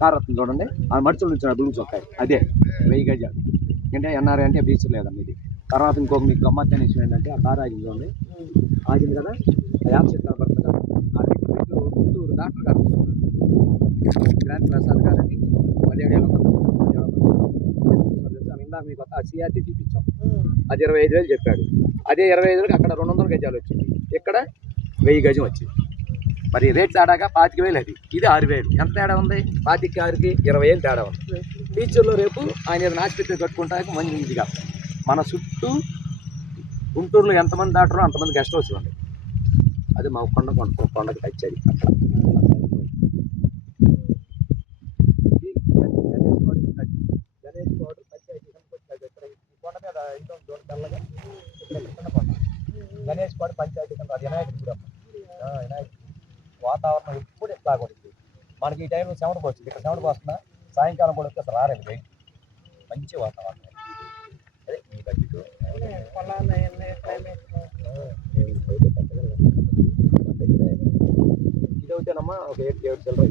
Car వస్తుంది చూడండి, ఆ మడుచులు నుంచి బులుగు చొక్కాయి అదే 1000 గజాలు. అంటే ఎన్ఆర్ఐ అంటే బీచ్ లేదండి ఇది. తర్వాత ఇంకొక మీకు గమ్మత్తైన విషయం ఏంటంటే ఆ కార్ ఆగింది చూడండి, ఆగింది కదా, ఆ యాప్ సెట్ కనబడుతుంది కదా, ఆ టికెట్ గుంటూరు డాక్టర్ గారు తీసుకున్నారు, గ్రాండ్ ప్రసాద్ గారని. 17,700 ఇందాక మీకు ఆ సిఆర్టీ చూపించాం, అది 25,000 చెప్పాడు. అదే 25,000కి అక్కడ 200 గజాలు వచ్చింది, ఇక్కడ 1000 గజం వచ్చింది. మరి రేట్ తేడాగా 25,000 అది, ఇది 6,000. ఎంత తేడా ఉంది? 25కి 6కి 20,000 తేడా ఉంది. ఫ్యూచర్లో రేపు ఆయన ఏదైనా ఆసుపత్రి కట్టుకుంటానికి మంచి ఇదిగా మన చుట్టూ గుంటూరులో ఎంతమంది దాటారో అంతమంది గెస్ట్ హౌస్లు ఉన్నాయి. అది మా కొండకి టచ్ అది అక్కడ. గణేష్ గౌడ్ పంచాయతీ కొండ మీద ఇంట్లో తెల్లగా గణేష్ గౌడ్ పంచాయతీ కింద అది వినాయకుడి గుడి. వినాయకుడి వాతావరణం ఎప్పుడు ఇట్లా కొడుతుంది. మనకి ఈ టైంలో చెమటకు వచ్చింది, ఇక్కడ చెమటకు వస్తున్నా, సాయంకాలం కూడా వస్తే అసలు రాలేదు బయట. మంచి వాతావరణం. అదే ఈ బడ్జెట్ ఇది అవుతేనమ్మా ఒక 7 చిల్లర.